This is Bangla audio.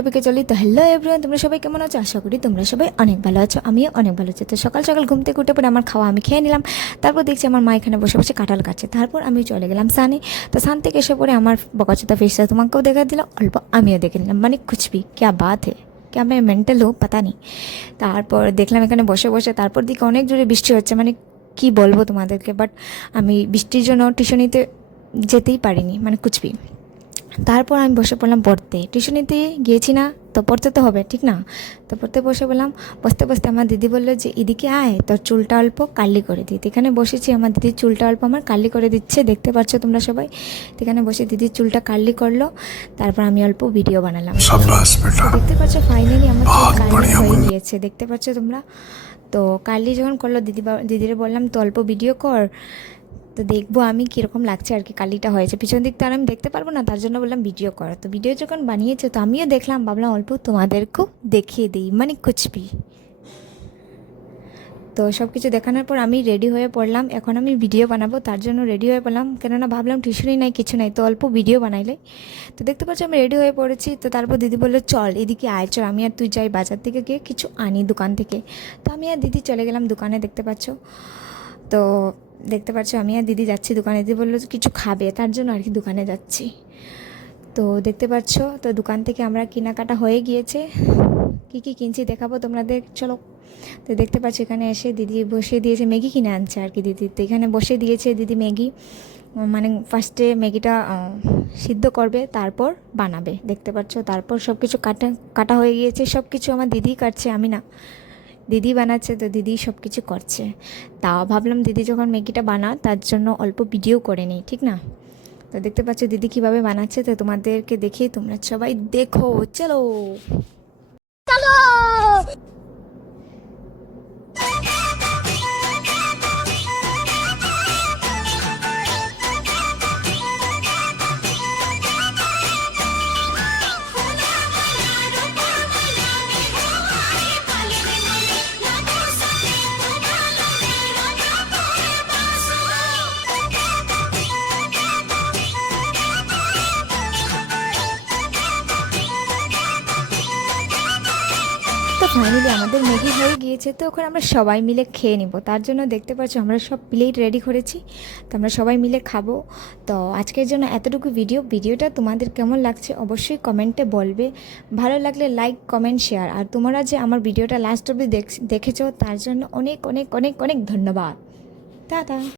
টপিকে চলি। তো হ্যালো এভরিওয়ান, তোমরা সবাই কেমন আছো? আশা করি তোমরা সবাই অনেক ভালো আছো, আমিও অনেক ভালো আছি। তো সকাল সকাল ঘুম থেকে উঠে পরে আমার খাওয়া আমি খেয়ে নিলাম। তারপর দেখছি আমার মা এখানে বসে বসে কাঁঠাল কাটছে। তারপর আমি চলে গেলাম সানে। তো সান থেকে এসে পরে আমার বকাচোদা ফেসটা তোমাকেও দেখা দিল, অল্প আমিও দেখে নিলাম। মানে কুছ ভি ক্যা বাত হে, क्या मैं মেন্টাল হো পাতা নেই। তারপর দেখলাম এখানে বসে বসে, তারপর দিকে অনেক জোরে বৃষ্টি হচ্ছে, মানে কি বলবো তোমাদেরকে। বাট আমি বৃষ্টির জন্য টিউশনিতে যেতেই পারিনি, মানে কুচবি। তারপর আমি বসে পড়লাম পড়তে। টিউশনিতে গিয়েছি না, তো পড়তে তো হবে, ঠিক না? তো পড়তে বসে বললাম। বসতে বসতে আমার দিদি বললো যে এদিকে আয়, তোর চুলটা অল্প কার্লি করে দিই। এখানে বসেছি, আমার দিদির চুলটা অল্প আমার কার্লি করে দিচ্ছে, দেখতে পাচ্ছ তোমরা সবাই। এখানে বসে দিদির চুলটা কার্লি করলো। তারপর আমি অল্প ভিডিও বানালাম। দেখতে পাচ্ছ ফাইনালি আমার চুল কার্লি হয়ে গিয়েছে, দেখতে পাচ্ছ তোমরা। তো কার্লি যখন করলো দিদিরে বললাম তো অল্প ভিডিও কর, তো দেখবো আমি কীরকম লাগছে আর কি, কালিটা হয়েছে। পিছন দিক তো আর আমি দেখতে পারবো না, তার জন্য বললাম ভিডিও করা। তো ভিডিও যখন বানিয়েছে তো আমিও দেখলাম, ভাবলাম অল্প তোমাদেরকেও দেখিয়ে দিই, মানে কুচবি। তো সব কিছু দেখানোর পর আমি রেডি হয়ে পড়লাম। এখন আমি ভিডিও বানাবো, তার জন্য রেডি হয়ে পড়লাম। কেননা ভাবলাম টিউশনই নাই, কিছু নাই, তো অল্প ভিডিও বানাইলে। তো দেখতে পাচ্ছ আমি রেডি হয়ে পড়েছি। তো তারপর দিদি বললো চল এদিকে আয়, চল আমি আর তুই যাই বাজার থেকে গিয়ে কিছু আনি দোকান থেকে। তো আমি আর দিদি চলে গেলাম দোকানে, দেখতে পাচ্ছ। তো দেখতে পাচ্ছ আমি আর দিদি যাচ্ছি দোকানে। দিদি বললো কিছু খাবে, তার জন্য আর কি দোকানে যাচ্ছি। তো দেখতে পাচ্ছ, তো দোকান থেকে আমরা কেনাকাটা হয়ে গিয়েছে। কী কী কিনছি দেখাবো তোমাদের, চলো। তো দেখতে পাচ্ছ এখানে এসে দিদি বসে দিয়েছে, ম্যাগি কিনে আনছে আর কি দিদি। তো এখানে বসে দিয়েছে দিদি ম্যাগি, মানে ফার্স্টে ম্যাগিটা সিদ্ধ করবে, তারপর বানাবে, দেখতে পাচ্ছ। তারপর সব কিছু কাটা হয়ে গিয়েছে, সব কিছু আমার দিদি কাটছে, আমি না। দিদি বানাচ্ছে, তো দিদি সব কিছু করছে। তাও ভাবলাম দিদি যখন ম্যাগিটা বানা, তার জন্য অল্প ভিডিও করে নিই, ঠিক না? তো দেখতে পাচ্ছ দিদি কীভাবে বানাচ্ছে, তো তোমাদেরকে দেখে তোমরা সবাই দেখো, চলো চলো। তো ফাইনালি আমাদের ম্যাগি হয়ে গিয়েছে। তো ওখানে আমরা সবাই মিলে খেয়ে নিব, তার জন্য দেখতে পাচ্ছ আমরা সব প্লেট রেডি করেছি। তো আমরা সবাই মিলে খাবো। তো আজকের জন্য এতটুকু ভিডিওটা তোমাদের কেমন লাগছে অবশ্যই কমেন্টে বলবে। ভালো লাগলে লাইক কমেন্ট শেয়ার। আর তোমরা যে আমার ভিডিওটা লাস্ট অবধি দেখেছো, তার জন্য অনেক অনেক অনেক অনেক ধন্যবাদ। টাটা।